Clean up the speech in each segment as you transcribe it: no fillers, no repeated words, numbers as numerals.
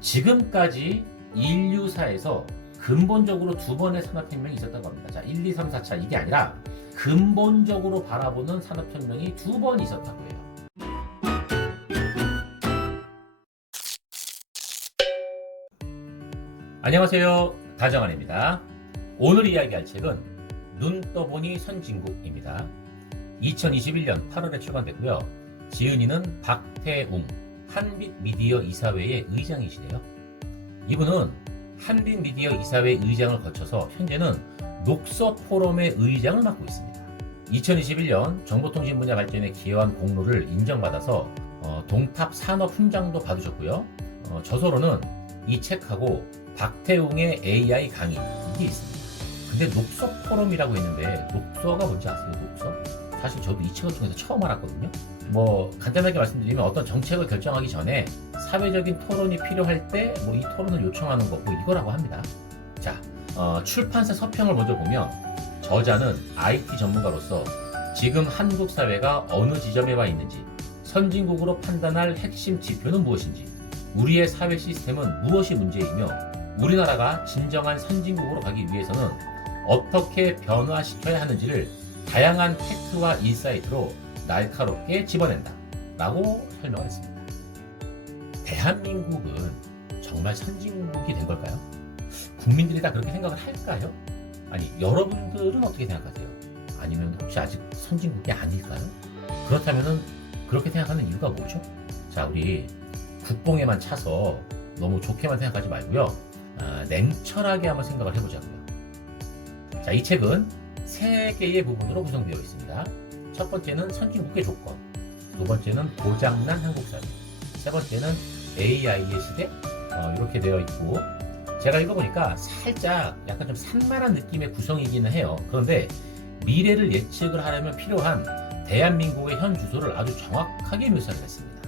지금까지 인류사에서 근본적으로 두 번의 산업혁명이 있었다고 합니다. 자, 1, 2, 3, 4차 이게 아니라 근본적으로 바라보는 산업혁명이 두 번 있었다고 해요. 안녕하세요. 다정환입니다. 오늘 이야기할 책은 눈 떠보니 선진국입니다. 2021년 8월에 출간됐고요. 지은이는 박태웅, 한빛미디어 이사회의 의장이시네요. 이분은 한빛미디어 이사회 의장을 거쳐서 현재는 녹서포럼의 의장을 맡고 있습니다. 2021년 정보통신 분야 발전에 기여한 공로를 인정받아서 동탑 산업훈장도 받으셨고요. 저서로는 이 책하고 박태웅의 AI 강의 이게 있습니다. 근데 녹서포럼이라고 했는데 녹서가 뭔지 아세요? 녹서? 사실 저도 이 책을 통해서 처음 알았거든요. 간단하게 말씀드리면 어떤 정책을 결정하기 전에 사회적인 토론이 필요할 때 이 토론을 요청하는 거 이거라고 합니다. 자, 출판사 서평을 먼저 보면 저자는 IT 전문가로서 지금 한국 사회가 어느 지점에 와 있는지, 선진국으로 판단할 핵심 지표는 무엇인지, 우리의 사회 시스템은 무엇이 문제이며 우리나라가 진정한 선진국으로 가기 위해서는 어떻게 변화시켜야 하는지를 다양한 팩트와 인사이트로 날카롭게 집어낸다 라고 설명을 했습니다. 대한민국은 정말 선진국이 된 걸까요? 국민들이 다 그렇게 생각을 할까요? 아니, 여러분들은 어떻게 생각하세요? 아니면 혹시 아직 선진국이 아닐까요? 그렇다면 그렇게 생각하는 이유가 뭐죠? 자, 우리 국뽕에만 차서 너무 좋게만 생각하지 말고요. 냉철하게 한번 생각을 해보자고요. 자, 이 책은 세 개의 부분으로 구성되어 있습니다. 첫 번째는 선진국의 조건, 두 번째는 고장난 한국 사회, 세 번째는 AI의 시대, 이렇게 되어 있고, 제가 읽어보니까 살짝 약간 좀 산만한 느낌의 구성이기는 해요. 그런데 미래를 예측을 하려면 필요한 대한민국의 현 주소를 아주 정확하게 묘사를 했습니다.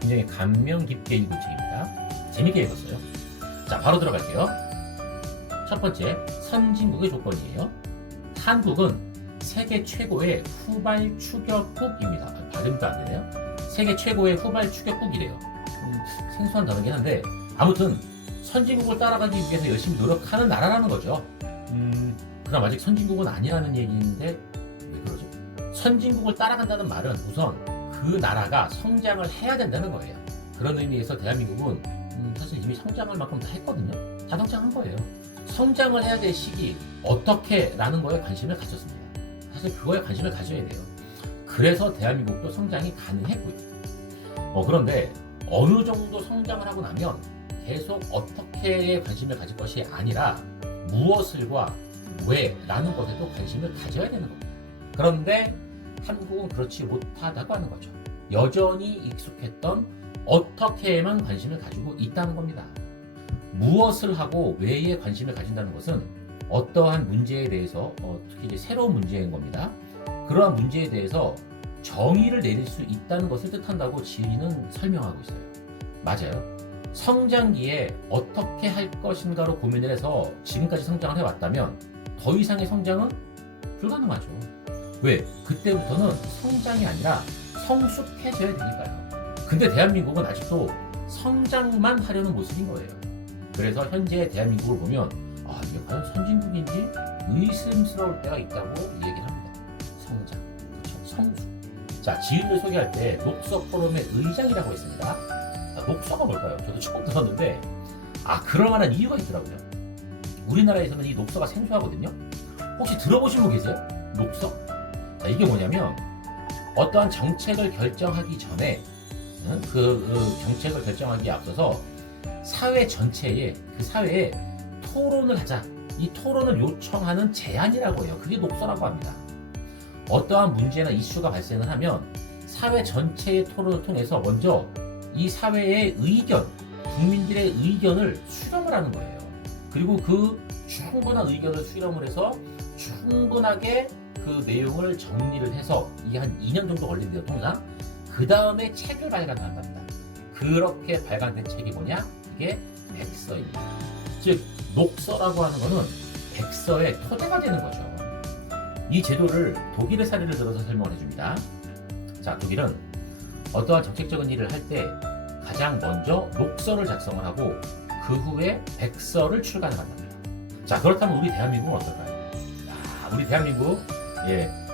굉장히 감명 깊게 읽은 책입니다. 재밌게 읽었어요. 자, 바로 들어갈게요. 첫 번째, 선진국의 조건이에요. 한국은 세계 최고의 후발 추격국입니다. 발음도 안 되네요. 세계 최고의 후발 추격국이래요. 생소한 단어긴 한데 아무튼 선진국을 따라가기 위해서 열심히 노력하는 나라라는 거죠. 그럼 아직 선진국은 아니라는 얘기인데 왜 그러죠? 선진국을 따라간다는 말은 우선 그 나라가 성장을 해야 된다는 거예요. 그런 의미에서 대한민국은 사실 이미 성장할 만큼 다 했거든요. 다 성장한 거예요. 성장을 해야 될 시기 어떻게 라는 거에 관심을 가졌습니다. 사실 그거에 관심을 가져야 돼요. 그래서 대한민국도 성장이 가능했고요. 그런데 어느 정도 성장을 하고 나면 계속 어떻게에 관심을 가질 것이 아니라 무엇을과 왜라는 것에도 관심을 가져야 되는 겁니다. 그런데 한국은 그렇지 못하다고 하는 거죠. 여전히 익숙했던 어떻게에만 관심을 가지고 있다는 겁니다. 무엇을 하고 왜에 관심을 가진다는 것은 어떠한 문제에 대해서 특히 이제 새로운 문제인 겁니다. 그러한 문제에 대해서 정의를 내릴 수 있다는 것을 뜻한다고 지은이는 설명하고 있어요. 맞아요. 성장기에 어떻게 할 것인가로 고민을 해서 지금까지 성장을 해왔다면 더 이상의 성장은 불가능하죠. 왜? 그때부터는 성장이 아니라 성숙해져야 되니까요. 근데 대한민국은 아직도 성장만 하려는 모습인 거예요. 그래서 현재 대한민국을 보면 이게 과연 선진국인지 의심스러울 때가 있다고 얘기를 합니다. 성장, 그렇죠? 성숙. 자, 지은을 소개할 때 녹서포럼의 의장이라고 했습니다. 자, 녹서가 뭘까요? 저도 처음 들었는데 그럴 만한 이유가 있더라고요. 우리나라에서는 이 녹서가 생소하거든요. 혹시 들어보신 분 계세요? 녹서? 자, 이게 뭐냐면 어떠한 정책을 결정하기 전에 그 정책을 결정하기에 앞서서 사회 전체에 그 사회에 토론을 하자. 이 토론을 요청하는 제안이라고 해요. 그게 녹서라고 합니다. 어떠한 문제나 이슈가 발생을 하면 사회 전체의 토론을 통해서 먼저 이 사회의 의견, 국민들의 의견을 수렴을 하는 거예요. 그리고 그 충분한 의견을 수렴을 해서 충분하게 그 내용을 정리를 해서 이게 한 2년 정도 걸린대요, 통상. 그 다음에 책을 발간한답니다. 그렇게 발간된 책이 뭐냐? 그게 백서입니다. 즉, 녹서라고 하는 거는 백서의 토대가 되는 거죠. 이 제도를 독일의 사례를 들어서 설명을 해줍니다. 자, 독일은 어떠한 정책적인 일을 할 때 가장 먼저 녹서를 작성을 하고 그 후에 백서를 출간을 한답니다. 자, 그렇다면 우리 대한민국은 어떨까요? 야, 우리 대한민국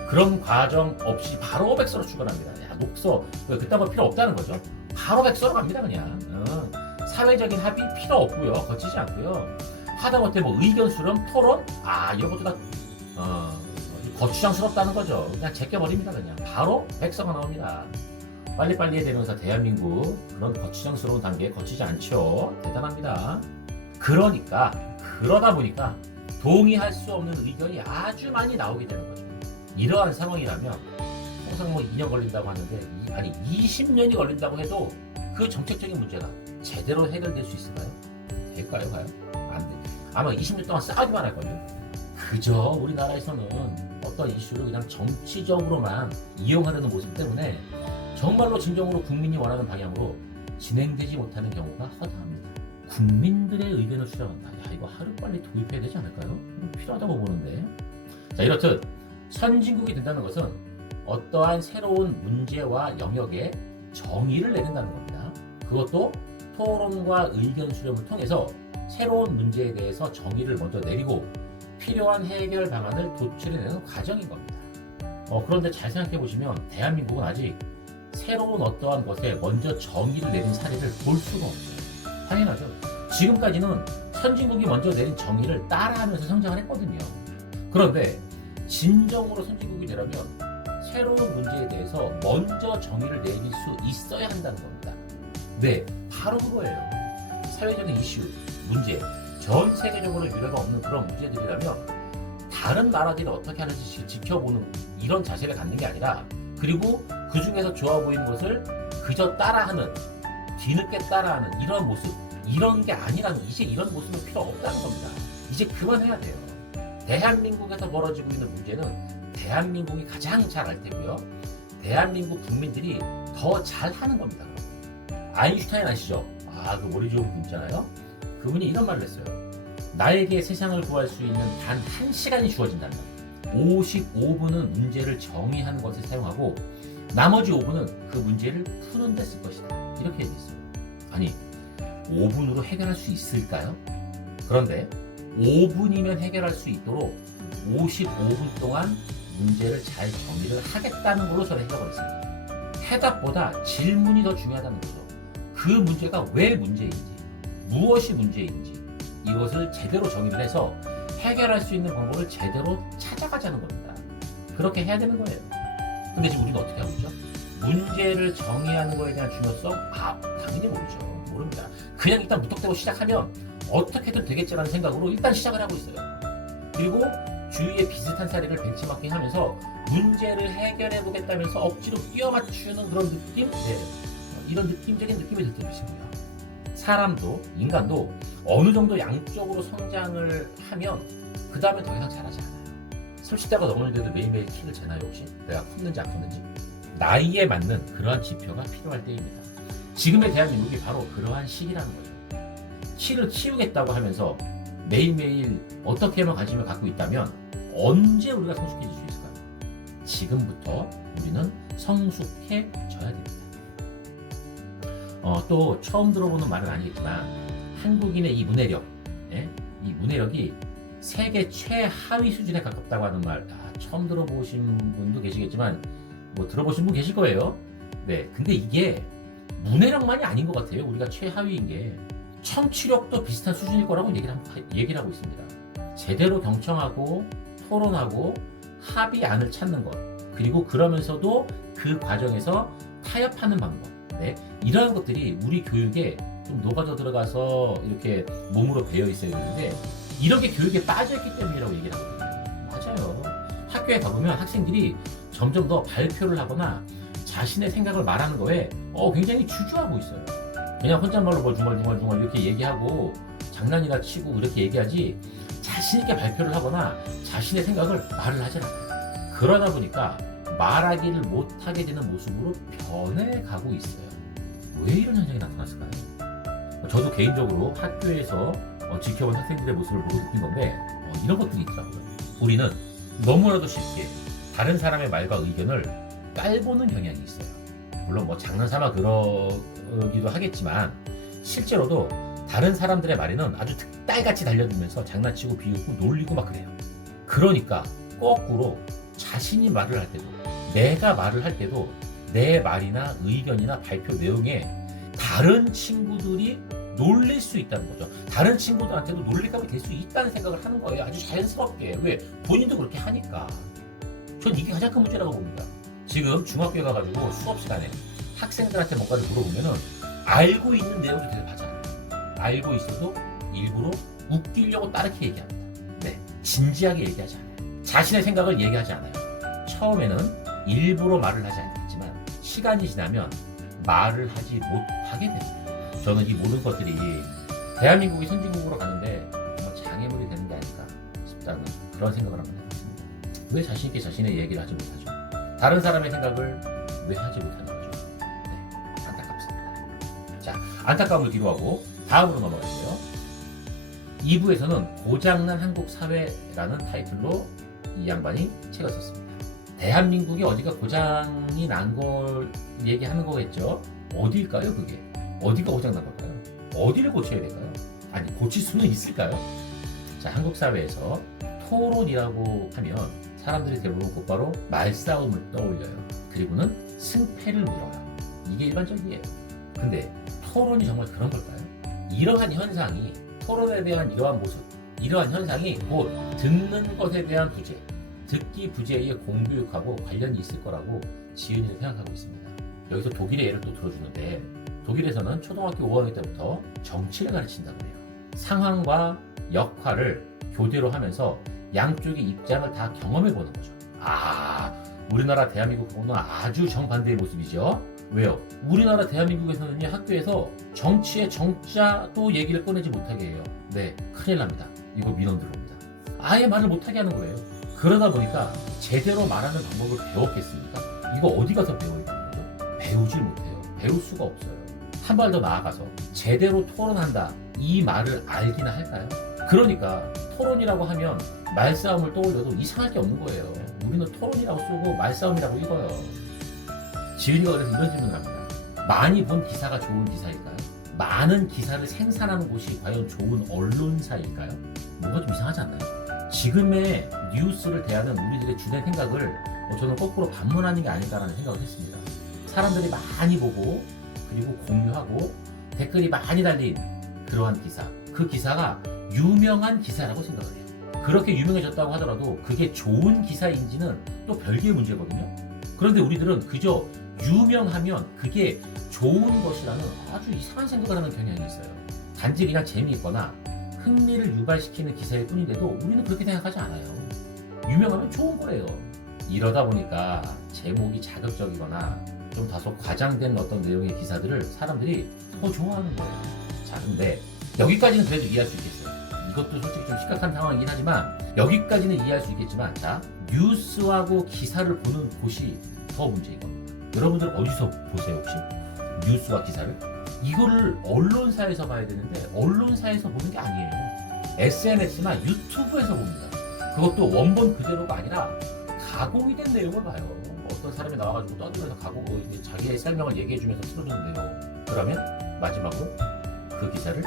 그런 과정 없이 바로 백서로 출간합니다. 야, 녹서 그딴 거 필요 없다는 거죠. 바로 백서로 갑니다 그냥. 사회적인 합의 필요 없고요. 거치지 않고요. 하다못해 뭐 의견 수렴, 토론, 이런 것도 다 거추장스럽다는 거죠. 그냥 제껴버립니다 그냥. 바로 백서가 나옵니다. 빨리빨리 해되면서 대한민국 그런 거추장스러운 단계에 거치지 않죠. 대단합니다. 그러다 보니까 동의할 수 없는 의견이 아주 많이 나오게 되는 거죠. 이러한 상황이라면 통상 뭐 2년 걸린다고 하는데 20년이 걸린다고 해도 그 정책적인 문제가 제대로 해결될 수 있을까요? 될까요? 과연? 안 돼. 아마 20년 동안 싸우기만 할걸요. 그저 우리나라에서는 어떤 이슈를 그냥 정치적으로만 이용하려는 모습 때문에 정말로 진정으로 국민이 원하는 방향으로 진행되지 못하는 경우가 허다합니다. 국민들의 의견을 수렴한다. 야, 이거 하루빨리 도입해야 되지 않을까요? 필요하다고 보는데. 자, 이렇듯 선진국이 된다는 것은 어떠한 새로운 문제와 영역에 정의를 내린다는 겁니다. 그것도 토론과 의견 수렴을 통해서 새로운 문제에 대해서 정의를 먼저 내리고 필요한 해결 방안을 도출해내는 과정인 겁니다. 그런데 잘 생각해 보시면 대한민국은 아직 새로운 어떠한 것에 먼저 정의를 내린 사례를 볼 수가 없어요. 당연하죠. 지금까지는 선진국이 먼저 내린 정의를 따라하면서 성장을 했거든요. 그런데 진정으로 선진국이 되려면 새로운 문제에 대해서 먼저 정의를 내릴 수 있어야 한다는 겁니다. 네, 바로 그거예요. 사회적인 이슈, 문제, 전 세계적으로 유례가 없는 그런 문제들이라면 다른 나라들이 어떻게 하는지 지켜보는 이런 자세를 갖는 게 아니라, 그리고 그 중에서 좋아 보이는 것을 그저 따라하는, 뒤늦게 따라하는 이런 모습, 이런 게 아니라는, 이제 이런 모습은 필요 없다는 겁니다. 이제 그만해야 돼요. 대한민국에서 벌어지고 있는 문제는 대한민국이 가장 잘 알 테고요. 대한민국 국민들이 더 잘하는 겁니다. 아인슈타인 아시죠? 그 머리 좋은 분 있잖아요. 그분이 이런 말을 했어요. 나에게 세상을 구할 수 있는 단 1시간이 주어진다면 55분은 문제를 정의하는 것에 사용하고 나머지 5분은 그 문제를 푸는 데 쓸 것이다. 이렇게 얘기했어요. 아니, 5분으로 해결할 수 있을까요? 그런데 5분이면 해결할 수 있도록 55분 동안 문제를 잘 정리를 하겠다는 걸로 저는 해석을 했습니다. 해답보다 질문이 더 중요하다는 거죠. 그 문제가 왜 문제인지, 무엇이 문제인지 이것을 제대로 정의를 해서 해결할 수 있는 방법을 제대로 찾아가자는 겁니다. 그렇게 해야 되는 거예요. 근데 지금 우리는 어떻게 하고 있죠? 문제를 정의하는 거에 대한 중요성? 당연히 모르죠. 모릅니다. 그냥 일단 무턱대고 시작하면 어떻게든 되겠지라는 생각으로 일단 시작을 하고 있어요. 그리고 주위에 비슷한 사례를 벤치마킹하면서 문제를 해결해 보겠다면서 억지로 끼워 맞추는 그런 느낌? 이런 느낌적인 느낌이 들 때도 있습니다. 사람도, 인간도 어느 정도 양쪽으로 성장을 하면 그 다음에 더 이상 잘하지 않아요. 30대가 넘었는데도 매일매일 키를 재나요 혹시? 내가 컸는지 안 컸는지? 나이에 맞는 그러한 지표가 필요할 때입니다. 지금의 대한민국이 바로 그러한 시기라는 거죠. 키를 키우겠다고 하면서 매일매일 어떻게만 관심을 갖고 있다면 언제 우리가 성숙해질 수 있을까요? 지금부터 우리는 성숙해져야 됩니다. 또 처음 들어보는 말은 아니겠지만 한국인의 이 문해력, 이 문해력이 세계 최하위 수준에 가깝다고 하는 말, 처음 들어보신 분도 계시겠지만 뭐 들어보신 분 계실 거예요. 네, 근데 이게 문해력만이 아닌 것 같아요. 우리가 최하위인 게 청취력도 비슷한 수준일 거라고 얘기를 하고 있습니다. 제대로 경청하고 토론하고 합의안을 찾는 것, 그리고 그러면서도 그 과정에서 타협하는 방법, 이러한 것들이 우리 교육에 좀 녹아져 들어가서 이렇게 몸으로 배어 있어야 되는데 이런 게 교육에 빠져있기 때문이라고 얘기를 하거든요. 맞아요. 학교에 가보면 학생들이 점점 더 발표를 하거나 자신의 생각을 말하는 거에 굉장히 주저하고 있어요. 그냥 혼잣말로 뭐 중얼중얼 이렇게 얘기하고 장난이나 치고 그렇게 얘기하지 자신있게 발표를 하거나 자신의 생각을 말을 하지 않아요. 그러다 보니까 말하기를 못하게 되는 모습으로 변해가고 있어요. 왜 이런 현상이 나타났을까요? 저도 개인적으로 학교에서 지켜본 학생들의 모습을 보고 느낀 건데 이런 것들이 있더라고요. 우리는 너무나도 쉽게 다른 사람의 말과 의견을 깔보는 경향이 있어요. 물론 뭐 장난삼아 거기도 하겠지만 실제로도 다른 사람들의 말에는 아주 딸같이 달려들면서 장난치고 비웃고 놀리고 막 그래요. 그러니까 거꾸로 자신이 말을 할 때도, 내가 말을 할 때도 내 말이나 의견이나 발표 내용에 다른 친구들이 놀릴 수 있다는 거죠. 다른 친구들한테도 놀릴감이 될 수 있다는 생각을 하는 거예요. 아주 자연스럽게. 왜? 본인도 그렇게 하니까. 전 이게 가장 큰 문제라고 봅니다. 지금 중학교에 가가지고 수업 시간에 학생들한테 뭔가를 물어보면은 알고 있는 내용도 대답하지 않아요. 알고 있어도 일부러 웃기려고 따르게 얘기합니다. 네, 진지하게 얘기하지 않아요. 자신의 생각을 얘기하지 않아요. 처음에는 일부러 말을 하지 않겠지만 시간이 지나면 말을 하지 못하게 됩니다. 저는 이 모든 것들이 대한민국이 선진국으로 가는데 정말 장애물이 되는 게 아닐까 싶다는 그런 생각을 한번 해봤습니다. 왜 자신 있게 자신의 얘기를 하지 못하죠? 다른 사람의 생각을 왜 하지 못하는 거죠? 네, 안타깝습니다. 자, 안타까움을 뒤로하고 다음으로 넘어갈게요. 2부에서는 고장난 한국 사회라는 타이틀로 이 양반이 책을 썼습니다. 대한민국이 어디가 고장이 난 걸 얘기하는 거겠죠? 어디일까요, 그게? 어디가 고장난 걸까요? 어디를 고쳐야 될까요? 아니, 고칠 수는 있을까요? 자, 한국 사회에서 토론이라고 하면 사람들이 대부분 곧바로 말싸움을 떠올려요. 그리고는 승패를 물어요. 이게 일반적이에요. 근데 토론이 정말 그런 걸까요? 이러한 현상이, 토론에 대한 이러한 모습, 이러한 현상이 곧 듣는 것에 대한 부재, 듣기 부재의 공교육하고 관련이 있을 거라고 지은이는 생각하고 있습니다. 여기서 독일의 예를 또 들어주는데, 독일에서는 초등학교 5학년 때부터 정치를 가르친다고 해요. 상황과 역할을 교대로 하면서 양쪽의 입장을 다 경험해보는 거죠. 우리나라 대한민국하고는 아주 정반대의 모습이죠. 왜요? 우리나라 대한민국에서는 학교에서 정치의 정자도 얘기를 꺼내지 못하게 해요. 네, 큰일 납니다. 이거 민원 들어옵니다. 아예 말을 못하게 하는 거예요. 그러다 보니까 제대로 말하는 방법을 배웠겠습니까? 이거 어디 가서 배워야 되는 거죠? 배우질 못해요. 배울 수가 없어요. 한 발 더 나아가서 제대로 토론한다, 이 말을 알기나 할까요? 그러니까 토론이라고 하면 말싸움을 떠올려도 이상할 게 없는 거예요. 우리는 토론이라고 쓰고 말싸움이라고 읽어요. 지은이가 그래서 이런 질문을 합니다. 많이 본 기사가 좋은 기사일까요? 많은 기사를 생산하는 곳이 과연 좋은 언론사일까요? 뭔가 좀 이상하지 않나요? 지금의 뉴스를 대하는 우리들의 주된 생각을 저는 거꾸로 반문하는 게 아닐까라는 생각을 했습니다. 사람들이 많이 보고 그리고 공유하고 댓글이 많이 달린 그러한 기사, 그 기사가 유명한 기사라고 생각을 해요. 그렇게 유명해졌다고 하더라도 그게 좋은 기사인지는 또 별개의 문제거든요. 그런데 우리들은 그저 유명하면 그게 좋은 것이라는 아주 이상한 생각을 하는 경향이 있어요. 단지 그냥 재미있거나 흥미를 유발시키는 기사일 뿐인데도 우리는 그렇게 생각하지 않아요. 유명하면 좋은 거래요. 이러다 보니까 제목이 자극적이거나 좀 다소 과장된 어떤 내용의 기사들을 사람들이 더 좋아하는 거예요. 자, 근데 여기까지는 그래도 이해할 수 있겠어요. 이것도 솔직히 좀 심각한 상황이긴 하지만 여기까지는 이해할 수 있겠지만, 자, 뉴스하고 기사를 보는 곳이 더 문제인 겁니다. 여러분들 어디서 보세요 혹시? 뉴스와 기사를? 이거를 언론사에서 봐야 되는데 언론사에서 보는 게 아니에요. SNS나 유튜브에서 봅니다. 그것도 원본 그대로가 아니라 가공이 된 내용을 봐요. 어떤 사람이 나와가지고 떠들면서 자기의 설명을 얘기해주면서 틀어주는데요. 그러면 마지막으로 그 기사를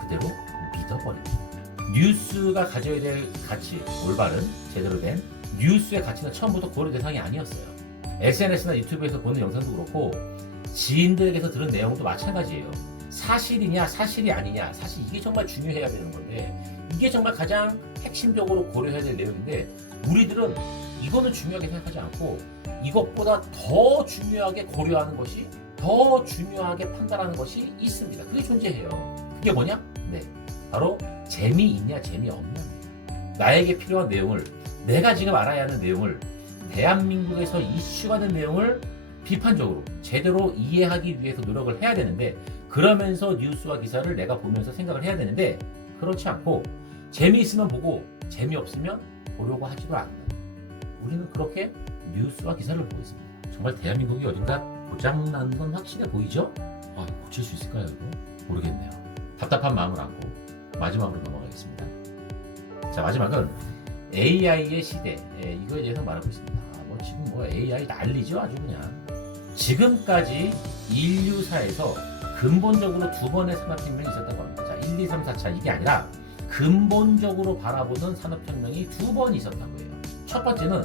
그대로 믿어버립니다. 뉴스가 가져야 될 가치, 올바른 제대로 된 뉴스의 가치는 처음부터 고려 대상이 아니었어요. SNS나 유튜브에서 보는 영상도 그렇고 지인들에게서 들은 내용도 마찬가지예요. 사실이냐 사실이 아니냐, 사실 이게 정말 중요해야 되는 건데, 이게 정말 가장 핵심적으로 고려해야 될 내용인데 우리들은 이거는 중요하게 생각하지 않고 이것보다 더 중요하게 고려하는 것이, 더 중요하게 판단하는 것이 있습니다. 그게 존재해요. 그게 뭐냐? 네, 바로 재미있냐 재미없냐입니다. 나에게 필요한 내용을, 내가 지금 알아야 하는 내용을, 대한민국에서 이슈가 된 내용을 비판적으로 제대로 이해하기 위해서 노력을 해야 되는데, 그러면서 뉴스와 기사를 내가 보면서 생각을 해야 되는데, 그렇지 않고 재미있으면 보고 재미없으면 보려고 하지도 않는, 우리는 그렇게 뉴스와 기사를 보고 있습니다. 정말 대한민국이 어딘가 고장난 건 확실해 보이죠? 고칠 수 있을까요, 이거? 모르겠네요. 답답한 마음을 안고 마지막으로 넘어가겠습니다. 자, 마지막은 AI의 시대, 이거에 대해서 말하고 있습니다. 지금 AI 난리죠, 아주 그냥. 지금까지 인류사에서 근본적으로 두 번의 산업혁명이 있었다고 합니다. 자, 1, 2, 3, 4차 이게 아니라 근본적으로 바라보는 산업혁명이 두 번 있었다고 해요. 첫 번째는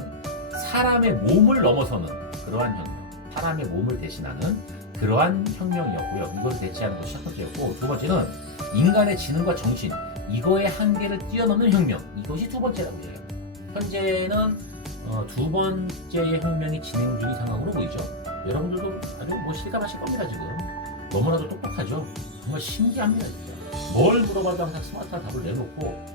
사람의 몸을 넘어서는 그러한 혁명, 사람의 몸을 대신하는 그러한 혁명이었고요. 이것을 대체하는 것이 첫 번째였고, 두 번째는 인간의 지능과 정신, 이거의 한계를 뛰어넘는 혁명, 이것이 두 번째라고 해요. 현재는 두 번째의 혁명이 진행 중인 상황으로 보이죠. 여러분들도 아주 실감하실 겁니다. 지금 너무나도 똑똑하죠. 정말 신기합니다. 진짜 뭘 물어봐도 항상 스마트한 답을 내놓고,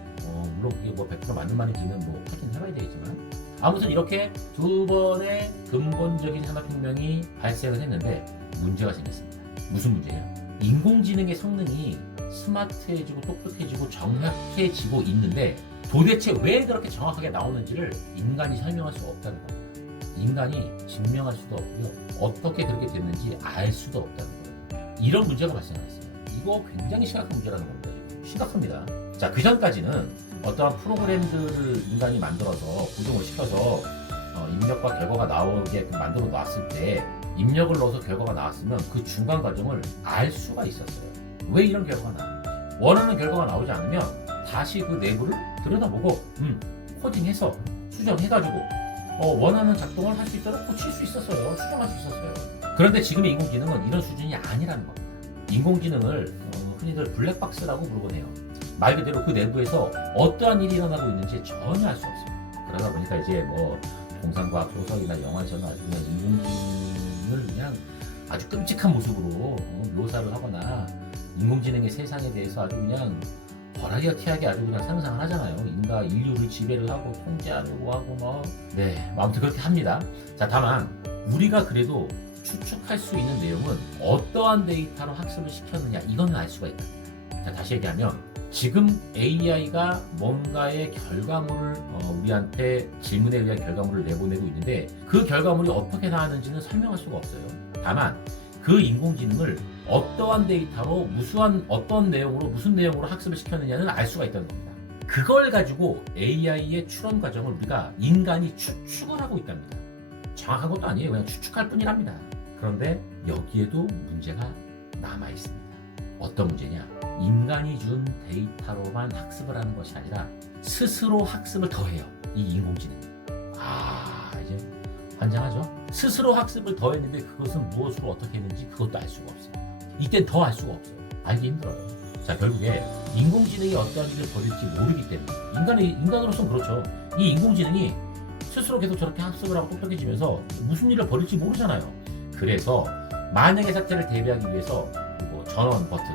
물론 그게 100% 맞는 말인지는 확인해봐야 되겠지만, 아무튼 이렇게 두 번의 근본적인 산업혁명이 발생을 했는데 문제가 생겼습니다. 무슨 문제예요? 인공지능의 성능이 스마트해지고 똑똑해지고 정확해지고 있는데 도대체 왜 그렇게 정확하게 나오는지를 인간이 설명할 수가 없다는 겁니다. 인간이 증명할 수도 없고요. 어떻게 그렇게 됐는지 알 수도 없다는 거예요. 이런 문제가 발생했어요. 이거 굉장히 심각한 문제라는 겁니다. 심각합니다. 자, 그 전까지는 어떠한 프로그램들을 인간이 만들어서 구동을 시켜서 입력과 결과가 나오게 만들어 놨을 때, 입력을 넣어서 결과가 나왔으면 그 중간 과정을 알 수가 있었어요. 왜 이런 결과가 나오는지. 원하는 결과가 나오지 않으면 다시 그 내부를 들여다보고 코딩해서 수정해가지고 원하는 작동을 할 수 있도록 고칠 수 있었어요. 수정할 수 있었어요. 그런데 지금의 인공지능은 이런 수준이 아니라는 겁니다. 인공지능을 흔히들 블랙박스라고 부르곤 해요. 말 그대로 그 내부에서 어떠한 일이 일어나고 있는지 전혀 알 수 없습니다. 그러다 보니까 이제 공상과학 소설이나 영화에서는 아주 그냥 인공지능을 그냥 아주 끔찍한 모습으로 묘사를 하거나 인공지능의 세상에 대해서 아주 그냥 버라이어티하게 아주 그냥 상상을 하잖아요. 인류를 지배를 하고 통제하려고 하고 아무튼 그렇게 합니다. 자, 다만 우리가 그래도 추측할 수 있는 내용은 어떠한 데이터로 학습을 시켰느냐, 이거는 알 수가 있다. 자, 다시 얘기하면 지금 AI가 뭔가의 결과물을 우리한테 질문에 의한 결과물을 내보내고 있는데 그 결과물이 어떻게 나왔는지는 설명할 수가 없어요. 다만 그 인공지능을 어떠한 데이터로 어떤 내용으로 무슨 내용으로 학습을 시켰느냐는 알 수가 있다는 겁니다. 그걸 가지고 AI의 추론 과정을 우리가 인간이 추측을 하고 있답니다. 정확한 것도 아니에요. 그냥 추측할 뿐이랍니다. 그런데 여기에도 문제가 남아 있습니다. 어떤 문제냐? 인간이 준 데이터로만 학습을 하는 것이 아니라 스스로 학습을 더해요. 이 인공지능이. 이제 환장하죠? 스스로 학습을 더했는데 그것은 무엇으로 어떻게 했는지 그것도 알 수가 없습니다. 이땐 더 알 수가 없어요. 알기 힘들어요. 자, 결국에 인공지능이 어떠한 일을 벌일지 모르기 때문에 인간으로서는 그렇죠. 이 인공지능이 스스로 계속 저렇게 학습을 하고 똑똑해지면서 무슨 일을 벌일지 모르잖아요. 그래서 만약의 사태를 대비하기 위해서 전원 버튼,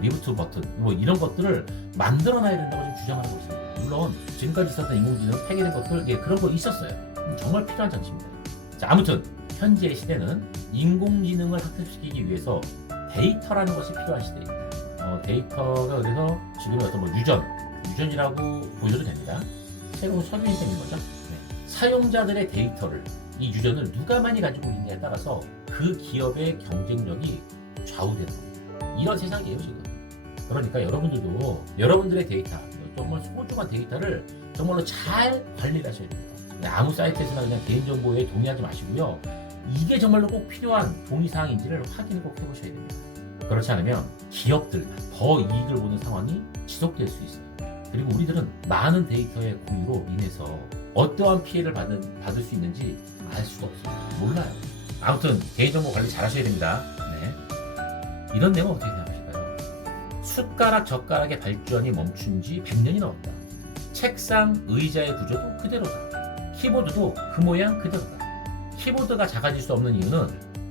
리부트 버튼 이런 것들을 만들어놔야 된다고 지금 주장을 하고 있습니다. 물론 지금까지 있었던 인공지능 폐기된 것들 그런 거 있었어요. 정말 필요한 장치입니다. 자, 아무튼 현재의 시대는 인공지능을 학습시키기 위해서 데이터라는 것이 필요한 시대입니다. 데이터가 그래서 지금의 어떤 유전이라고 보여줘도 됩니다. 새로운 석유인 생긴 거죠. 사용자들의 데이터를, 이 유전을 누가 많이 가지고 있느냐에 따라서 그 기업의 경쟁력이 좌우되는 겁니다. 이런 세상이에요 지금. 그러니까 여러분들도 여러분들의 데이터, 정말 소중한 데이터를 정말로 잘 관리를 하셔야 됩니다. 아무 사이트에서나 그냥 개인정보에 동의하지 마시고요. 이게 정말로 꼭 필요한 동의사항인지를 확인을 꼭 해보셔야 됩니다. 그렇지 않으면 기업들만 더 이익을 보는 상황이 지속될 수 있어요. 그리고 우리들은 많은 데이터의 공유로 인해서 어떠한 피해를 받을 수 있는지 알 수가 없어요. 몰라요. 아무튼 개인정보 관리 잘 하셔야 됩니다. 이런 내용 어떻게 생각하실까요? 숟가락 젓가락의 발전이 멈춘 지 100년이 넘었다. 책상 의자의 구조도 그대로다. 키보드도 그 모양 그대로다. 키보드가 작아질 수 없는 이유는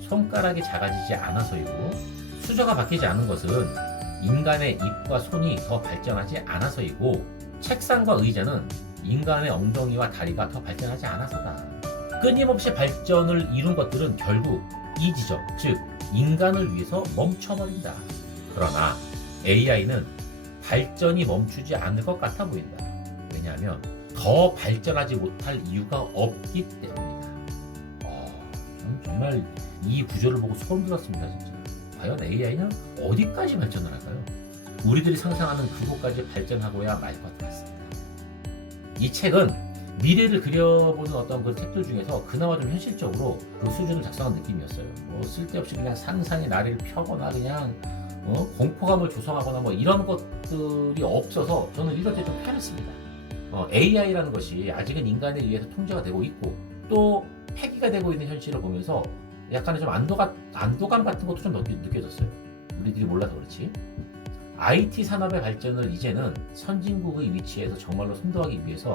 손가락이 작아지지 않아서이고, 수저가 바뀌지 않은 것은 인간의 입과 손이 더 발전하지 않아서이고, 책상과 의자는 인간의 엉덩이와 다리가 더 발전하지 않아서다. 끊임없이 발전을 이룬 것들은 결국 이 지점, 즉 인간을 위해서 멈춰버린다. 그러나 AI는 발전이 멈추지 않을 것 같아 보인다. 왜냐하면 더 발전하지 못할 이유가 없기 때문이다. 정말 이 구조를 보고 소름 돋았습니다. 진짜. 과연 AI는 어디까지 발전을 할까요? 우리들이 상상하는 그곳까지 발전하고야 말 것 같습니다. 이 책은 미래를 그려보는 어떤 그 책들 중에서 그나마 좀 현실적으로 그 수준을 작성한 느낌이었어요. 뭐 쓸데없이 그냥 상상의 나래를 펴거나 그냥 공포감을 조성하거나 뭐 이런 것들이 없어서 저는 읽을 때 좀 편했습니다. AI라는 것이 아직은 인간에 의해서 통제가 되고 있고 또 폐기가 되고 있는 현실을 보면서 약간의 좀 안도감 같은 것도 좀 느껴졌어요. 우리들이 몰라서 그렇지. IT 산업의 발전을 이제는 선진국의 위치에서 정말로 선도하기 위해서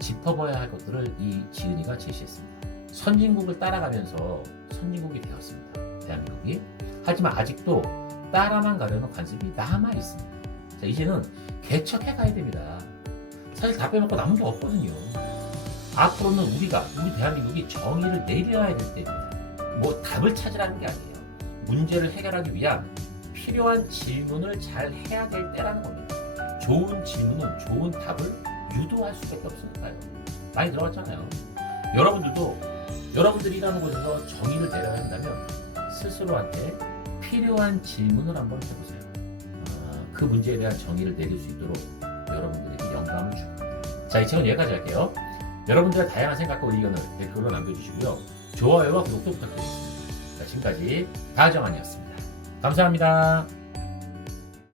짚어봐야 할 것들을 이 지은이가 제시했습니다. 선진국을 따라가면서 선진국이 되었습니다. 대한민국이. 하지만 아직도 따라만 가려는 관습이 남아 있습니다. 자, 이제는 개척해 가야 됩니다. 사실 다 빼먹고 남은 게 없거든요. 앞으로는 우리 대한민국이 정의를 내려야 될 때입니다. 뭐 답을 찾으라는 게 아니에요. 문제를 해결하기 위한 필요한 질문을 잘 해야 될 때라는 겁니다. 좋은 질문은 좋은 답을 유도할 수밖에 없으니까요. 많이 들어갔잖아요. 여러분들이 일하는 곳에서 정의를 내려야 한다면 스스로한테 필요한 질문을 한번 해보세요. 그 문제에 대한 정의를 내릴 수 있도록 여러분들에게 영감을 줍니다. 자, 이 책은 여기까지 할게요. 여러분들의 다양한 생각과 의견을 댓글로 남겨주시고요. 좋아요와 구독도 부탁드리겠습니다. 자, 지금까지 다정한이었습니다. 감사합니다.